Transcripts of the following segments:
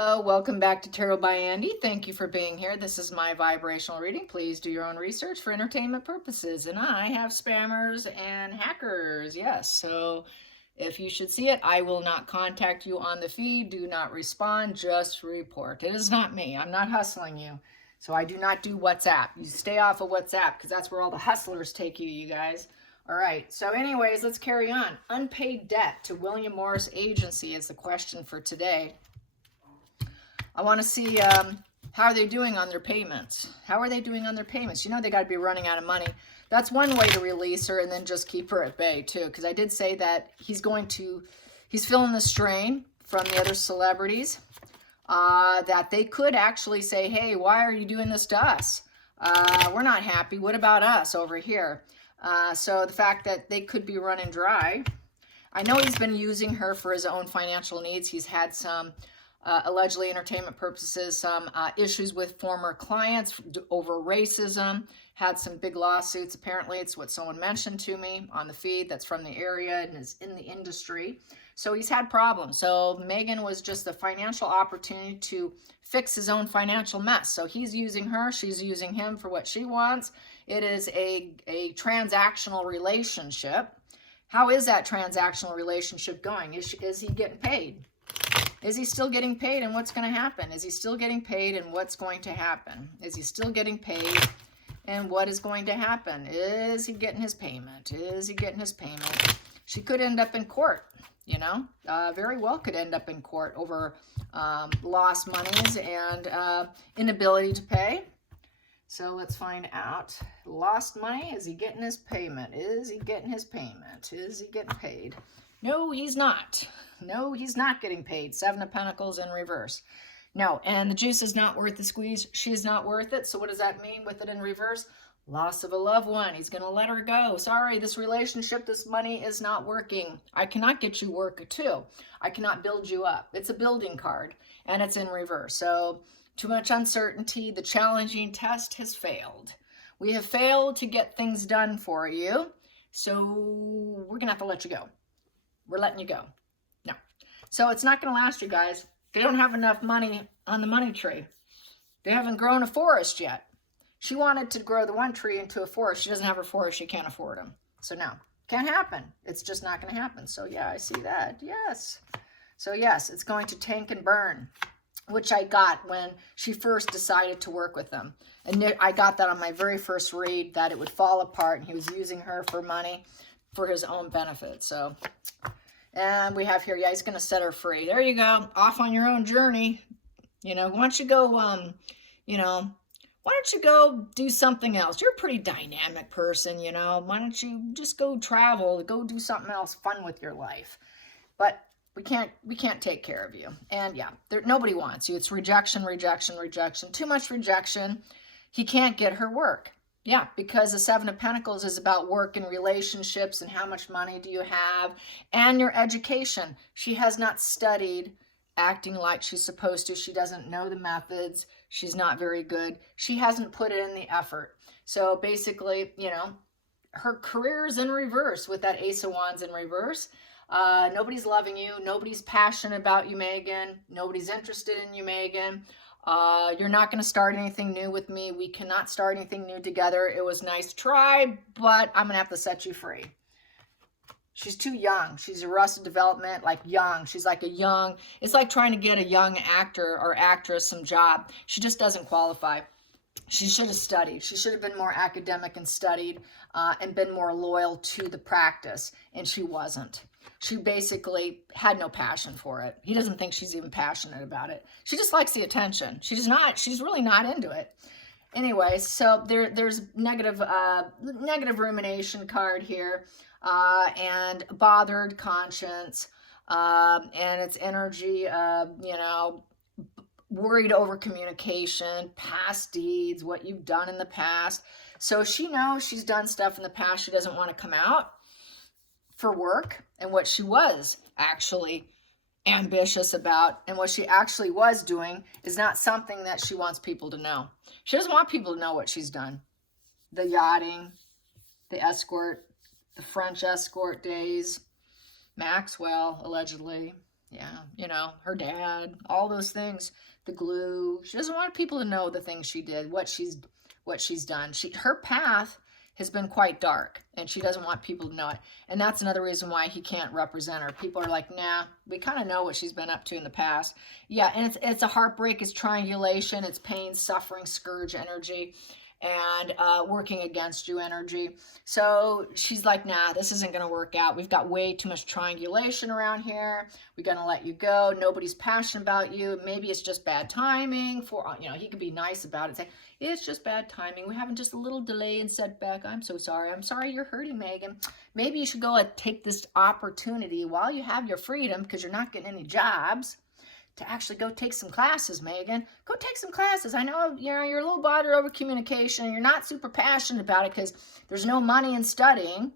Hello, welcome back to Tarot by Andy. Thank you for being here. This is my vibrational reading. Please do your own research for entertainment purposes. And I have spammers and hackers. Yes, so if you should see it, I will not contact you on the feed. Do not respond, just report. It is not me. I'm not hustling you. So I do not do WhatsApp. You stay off of WhatsApp because that's where all the hustlers take you, you guys. All right, so anyways, let's carry on. Unpaid debt to William Morris Agency is the question for today. I want to see how are they doing on their payments. How are they doing on their payments? You know they got to be running out of money. That's one way to release her and then just keep her at bay too. Because I did say that he's feeling the strain from the other celebrities. That they could actually say, hey, why are you doing this to us? We're not happy. What about us over here? So the fact that they could be running dry. I know he's been using her for his own financial needs. He's had some allegedly entertainment purposes, some issues with former clients over racism, had some big lawsuits. Apparently, it's what someone mentioned to me on the feed that's from the area and is in the industry. So he's had problems. So Megan was just a financial opportunity to fix his own financial mess. So he's using her, she's using him for what she wants. It is a transactional relationship. How is that transactional relationship going? Is he getting paid? Is he still getting paid, and what's going to happen? Is he still getting paid, and what's going to happen? Is he still getting paid, and what is going to happen? Is he getting his payment? Is he getting his payment? She could end up in court, you know, very well could end up in court over lost monies and inability to pay. So let's find out. Lost money, is he getting his payment? Is he getting his payment? Is he getting paid? No, he's not. No, he's not getting paid. Seven of Pentacles in reverse. No, and the juice is not worth the squeeze. She's not worth it. So what does that mean with it in reverse? Loss of a loved one. He's going to let her go. Sorry, this relationship, this money is not working. I cannot get you work too. I cannot build you up. It's a building card, and it's in reverse. So too much uncertainty. The challenging test has failed. We have failed to get things done for you. So we're going to have to let you go. We're letting you go. No. So it's not going to last, you guys. They don't have enough money on the money tree. They haven't grown a forest yet. She wanted to grow the one tree into a forest. She doesn't have her forest. She can't afford them. So no, can't happen. It's just not going to happen. So yeah, I see that. Yes. So yes, it's going to tank and burn, which I got when she first decided to work with them. And I got that on my very first read, that it would fall apart, and he was using her for money for his own benefit. So, and we have here, yeah, he's going to set her free. There you go. Off on your own journey. You know, why don't you go, you know, why don't you go do something else? You're a pretty dynamic person, you know. Why don't you just go travel, go do something else fun with your life? But we can't take care of you. And yeah, nobody wants you. It's rejection, rejection, rejection. Too much rejection. He can't get her work. Yeah, because the Seven of Pentacles is about work and relationships and how much money do you have and your education. She has not studied acting like she's supposed to. She doesn't know the methods. She's not very good. She hasn't put in the effort. So basically, you know, her career is in reverse with that Ace of Wands in reverse. Nobody's loving you. Nobody's passionate about you, Megan. Nobody's interested in you, Megan. You're not going to start anything new with me. We cannot start anything new together. It was nice to try, but I'm going to have to set you free. She's too young. She's arrested development, like young. She's like a young, it's like trying to get a young actor or actress some job. She just doesn't qualify. She should have studied. She should have been more academic and studied and been more loyal to the practice, and she wasn't. She basically had no passion for it. He doesn't think she's even passionate about it. She just likes the attention. She's really not into it. Anyway, so there's negative rumination card here, and bothered conscience, and it's energy, you know, worried over communication, past deeds, what you've done in the past. So she knows she's done stuff in the past she doesn't want to come out for work, and what she was actually ambitious about and what she actually was doing is not something that she wants people to know. She doesn't want people to know what she's done. The yachting, the escort, the French escort days, Maxwell, allegedly. Yeah, you know, her dad, all those things, the glue. She doesn't want people to know the things she did, what she's done. Her path has been quite dark, and she doesn't want people to know it. And that's another reason why he can't represent her. People are like, nah, we kind of know what she's been up to in the past. Yeah, and it's a heartbreak, it's triangulation, it's pain, suffering, scourge energy, and working against you energy. So she's like, nah, this isn't going to work out. We've got way too much triangulation around here. We're going to let you go. Nobody's passionate about you. Maybe it's just bad timing for, you know, he could be nice about it. Say, it's just bad timing. We're having just a little delay and setback. I'm so sorry. I'm sorry you're hurting, Megan. Maybe you should go and take this opportunity while you have your freedom, because you're not getting any jobs, to actually go take some classes, Megan. Go take some classes. I know, you know, you're a little bothered over communication, and you're not super passionate about it because there's no money in studying.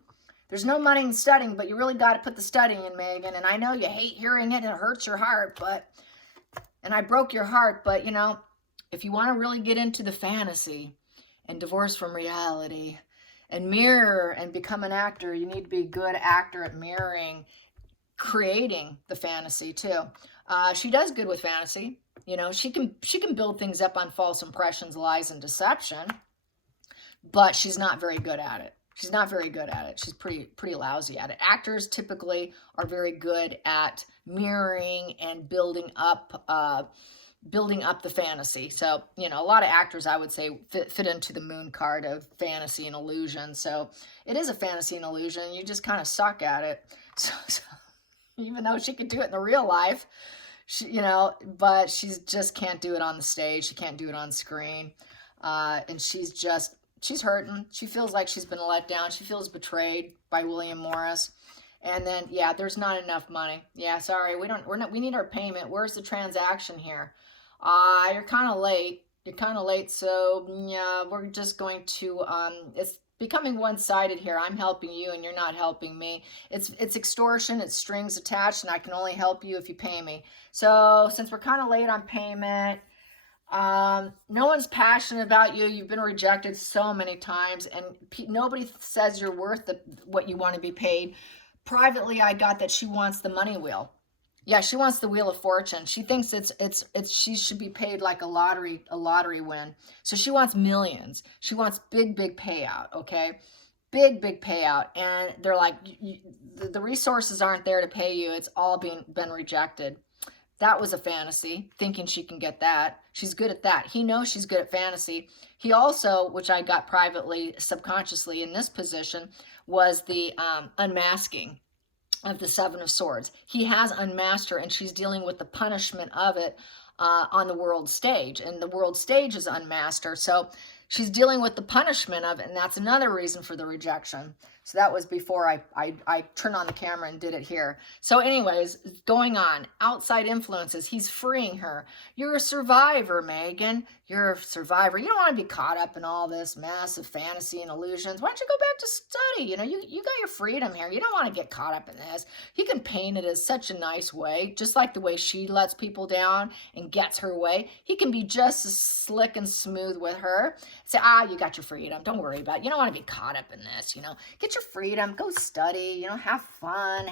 There's no money in studying, but you really got to put the studying in, Megan. And I know you hate hearing it and it hurts your heart, and I broke your heart, but, you know, if you want to really get into the fantasy and divorce from reality and mirror and become an actor, you need to be a good actor at mirroring, creating the fantasy too. She does good with fantasy. You know, she can build things up on false impressions, lies, and deception, but she's not very good at it. She's not very good at it. She's pretty lousy at it. Actors typically are very good at mirroring and building up the fantasy. So, you know, a lot of actors, I would say, fit into the moon card of fantasy and illusion. So it is a fantasy and illusion. You just kind of suck at it. So even though she could do it in the real life, you know, but she just can't do it on the stage. She can't do it on screen. And she's hurting. She feels like she's been let down. She feels betrayed by William Morris. And then, yeah, there's not enough money. Yeah, sorry, we need our payment. Where's the transaction here? You're kind of late. You're kind of late. So yeah, we're just going to, it's becoming one-sided here. I'm helping you and you're not helping me. It's extortion, it's strings attached, and I can only help you if you pay me. So since we're kind of late on payment, no one's passionate about you. You've been rejected so many times, and nobody says you're worth what you want to be paid. Privately, I got that she wants the money wheel. Yeah, she wants the Wheel of Fortune. She thinks she should be paid like a lottery win. So she wants millions. She wants big payout, okay? Big payout. And they're like, the resources aren't there to pay you. It's all been rejected. That was a fantasy, thinking she can get that. She's good at that. He knows she's good at fantasy. He also, which I got privately, subconsciously in this position, was the unmasking of the Seven of Swords. He has unmasked her, and she's dealing with the punishment of it on the world stage. And the world stage is unmasked her. So she's dealing with the punishment of it, and that's another reason for the rejection. So that was before I turned on the camera and did it here. So anyways, going on, outside influences, he's freeing her. You're a survivor, Megan. You're a survivor. You don't want to be caught up in all this massive fantasy and illusions. Why don't you go back to study? You know, you got your freedom here. You don't want to get caught up in this. He can paint it as such a nice way, just like the way she lets people down and gets her way. He can be just as slick and smooth with her. Say, you got your freedom. Don't worry about it. You don't want to be caught up in this, you know. Get your freedom. Go study, you know, have fun.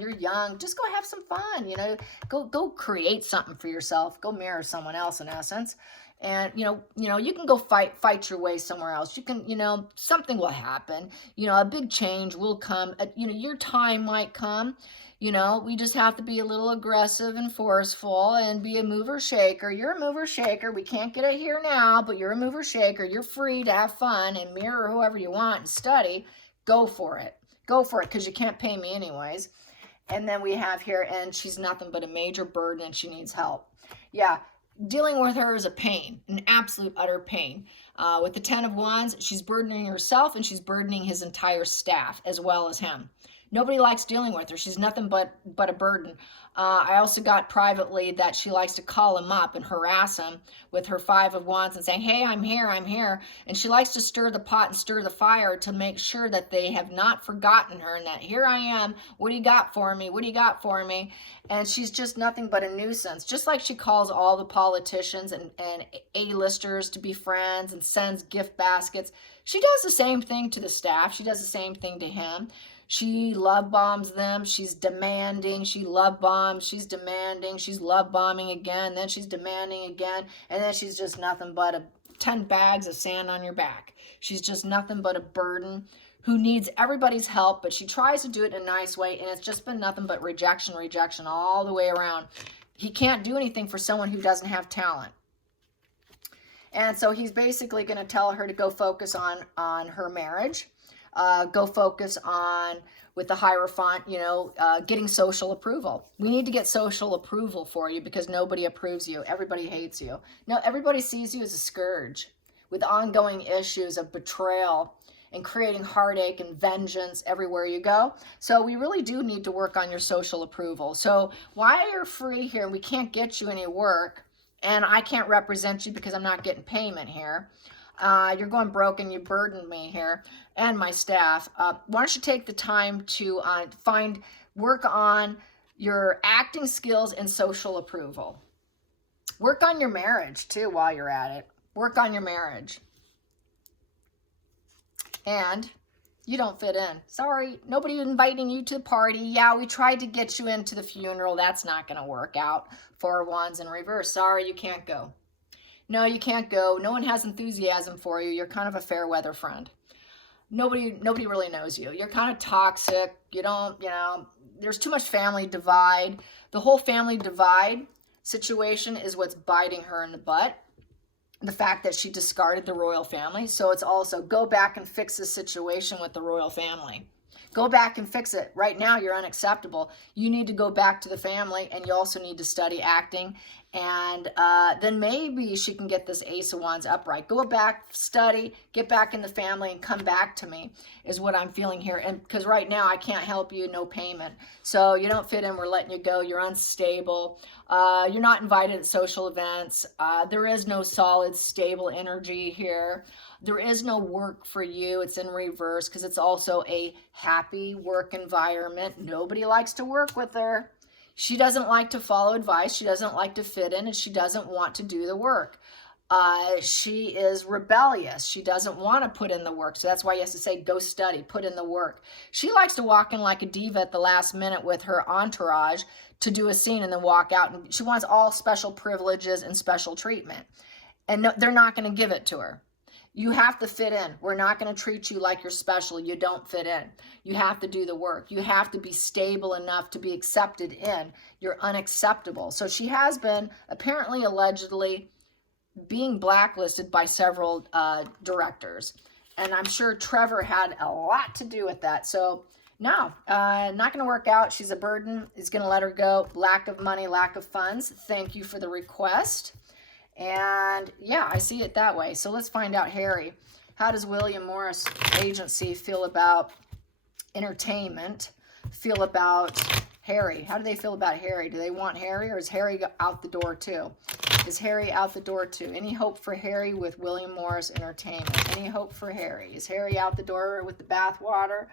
You're young. Just go have some fun, you know. Go create something for yourself. Go mirror someone else in essence. And, you know, you can go fight your way somewhere else. You can, you know, something will happen. You know, a big change will come. You know, your time might come. You know, we just have to be a little aggressive and forceful and be a mover shaker. You're a mover shaker. We can't get it here now, but you're a mover shaker. You're free to have fun and mirror whoever you want and study. Go for it. Go for it, because you can't pay me anyways. And then we have here, and she's nothing but a major burden and she needs help. Yeah. Dealing with her is a pain, an absolute utter pain. With the 10 of Wands, she's burdening herself and she's burdening his entire staff as well as him. Nobody likes dealing with her. She's nothing but a burden. I also got privately that she likes to call him up and harass him with her 5 of Wands and saying, hey, I'm here. And she likes to stir the pot and stir the fire to make sure that they have not forgotten her and that here I am. What do you got for me? What do you got for me? And she's just nothing but a nuisance. Just like she calls all the politicians and A-listers to be friends and sends gift baskets. She does the same thing to the staff. She does the same thing to him. She love bombs them. She's demanding. She love bombs. She's demanding. She's love bombing again. Then she's demanding again. And then she's just nothing but 10 bags of sand on your back. She's just nothing but a burden who needs everybody's help, but she tries to do it in a nice way, and it's just been nothing but rejection, rejection all the way around. He can't do anything for someone who doesn't have talent. And so he's basically going to tell her to go focus on her marriage, go focus on, with the Hierophant, getting social approval. We need to get social approval for you because nobody approves you. Everybody hates you. No, everybody sees you as a scourge with ongoing issues of betrayal and creating heartache and vengeance everywhere you go. So we really do need to work on your social approval. So while you're free here, we can't get you any work, and I can't represent you because I'm not getting payment here. You're going broke and you burden me here and my staff. Why don't you take the time to work on your acting skills and social approval. Work on your marriage too while you're at it. Work on your marriage. And you don't fit in. Sorry, nobody inviting you to the party. Yeah, we tried to get you into the funeral. That's not going to work out. 4 wands in reverse. Sorry, you can't go. No, you can't go. No one has enthusiasm for you. You're kind of a fair weather friend. Nobody really knows you. You're kind of toxic. You don't, there's too much family divide. The whole family divide situation is what's biting her in the butt. The fact that she discarded the royal family. So it's also go back and fix the situation with the royal family. Go back and fix it. Right now, you're unacceptable. You need to go back to the family, and you also need to study acting. And then maybe she can get this Ace of Wands upright. Go back, study, get back in the family, and come back to me is what I'm feeling here. And because right now, I can't help you, no payment. So you don't fit in, we're letting you go. You're unstable. You're not invited at social events. There is no solid, stable energy here. There is no work for you. It's in reverse because it's also a happy work environment. Nobody likes to work with her. She doesn't like to follow advice. She doesn't like to fit in, and she doesn't want to do the work. She is rebellious. She doesn't want to put in the work. So that's why he has to say, go study, put in the work. She likes to walk in like a diva at the last minute with her entourage to do a scene and then walk out. And she wants all special privileges and special treatment. And no, they're not going to give it to her. You have to fit in. We're not going to treat you like you're special. You don't fit in. You have to do the work. You have to be stable enough to be accepted in. You're unacceptable. So she has been apparently, allegedly, being blacklisted by several directors. And I'm sure Trevor had a lot to do with that. So no, not going to work out. She's a burden. He's going to let her go. Lack of money, lack of funds. Thank you for the request. And yeah, I see it that way. So let's find out Harry. How does William Morris Agency feel about entertainment? Feel about Harry? How do they feel about Harry? Do they want Harry, or is Harry out the door too? Is Harry out the door too? Any hope for Harry with William Morris Entertainment? Any hope for Harry? Is Harry out the door with the bathwater?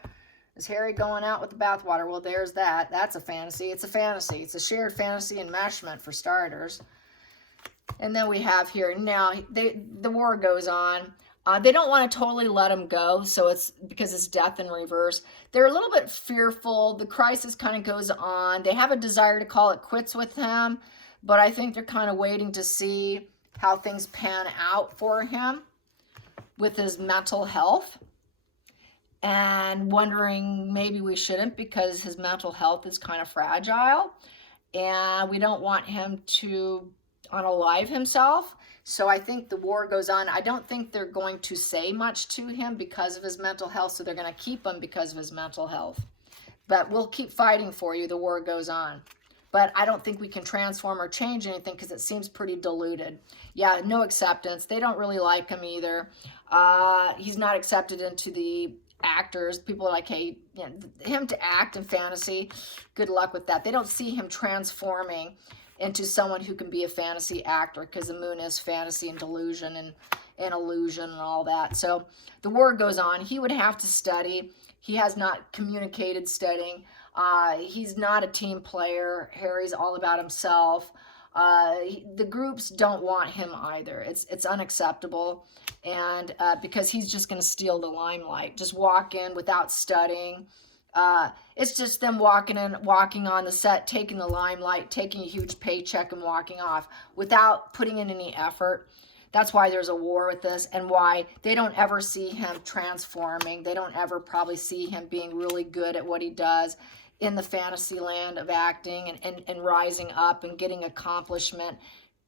Is Harry going out with the bathwater? Well, there's that. That's a fantasy. It's a fantasy. It's a shared fantasy enmeshment for starters. And then we have here, now the war goes on. They don't want to totally let him go, so it's because it's death in reverse. They're a little bit fearful. The crisis kind of goes on. They have a desire to call it quits with him, but I think they're kind of waiting to see how things pan out for him with his mental health, and wondering maybe we shouldn't because his mental health is kind of fragile, and we don't want him to unalive himself. So I think the war goes on. I don't think they're going to say much to him because of his mental health, so they're going to keep him because of his mental health. But we'll keep fighting for you. The war goes on. But I don't think we can transform or change anything because it seems pretty diluted. Yeah, no acceptance. They don't really like him either. He's not accepted into the actors. People are like, hey, him to act in fantasy, good luck with that. They don't see him transforming into someone who can be a fantasy actor because the moon is fantasy and delusion and illusion and all that. So the war goes on. He would have to study. He has not communicated studying. He's not a team player. Harry's all about himself. The groups don't want him either. It's unacceptable. And because he's just going to steal the limelight. Just walk in without studying. It's just them walking on the set, taking the limelight, taking a huge paycheck and walking off without putting in any effort. That's why there's a war with this, and why they don't ever see him transforming. They don't ever probably see him being really good at what he does in the fantasy land of acting and rising up and getting accomplishment.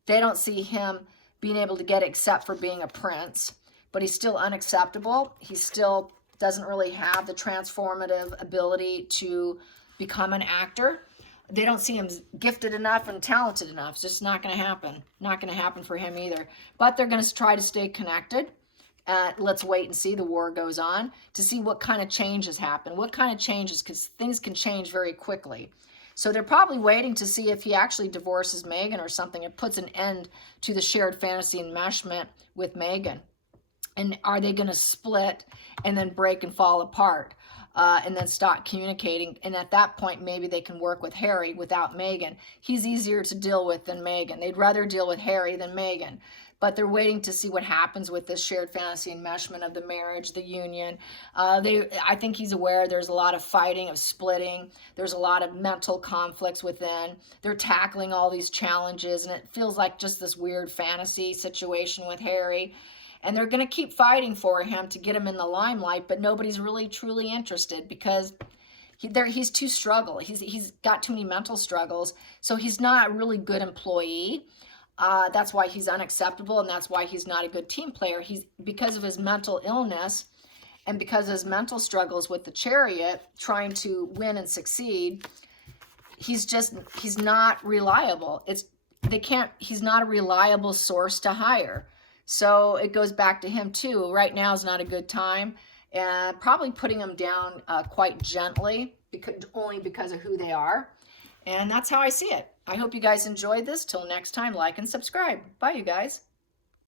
They don't see him being able to get it except for being a prince, but he's still unacceptable. He still doesn't really have the transformative ability to become an actor. They don't see him gifted enough and talented enough. It's just not going to happen. Not going to happen for him either. But they're going to try to stay connected. Let's wait and see. The war goes on to see what kind of changes happen. What kind of changes, because things can change very quickly. So they're probably waiting to see if he actually divorces Meghan or something. It puts an end to the shared fantasy enmeshment with Meghan. And are they going to split and then break and fall apart and then stop communicating? And at that point, maybe they can work with Harry without Meghan. He's easier to deal with than Meghan. They'd rather deal with Harry than Meghan. But they're waiting to see what happens with this shared fantasy enmeshment of the marriage, the union. I think he's aware there's a lot of fighting, of splitting. There's a lot of mental conflicts within. They're tackling all these challenges, and it feels like just this weird fantasy situation with Harry. And they're going to keep fighting for him to get him in the limelight, but nobody's really truly interested because he's too struggle. He's got too many mental struggles, so he's not a really good employee. That's why he's unacceptable, and that's why he's not a good team player. He's, because of his mental illness and because of his mental struggles with the Chariot, trying to win and succeed, he's not reliable. He's not a reliable source to hire. So it goes back to him too. Right now is not a good time, and probably putting them down quite gently, only because of who they are. And that's how I see it. I hope you guys enjoyed this. Till next time, like and subscribe. Bye, you guys.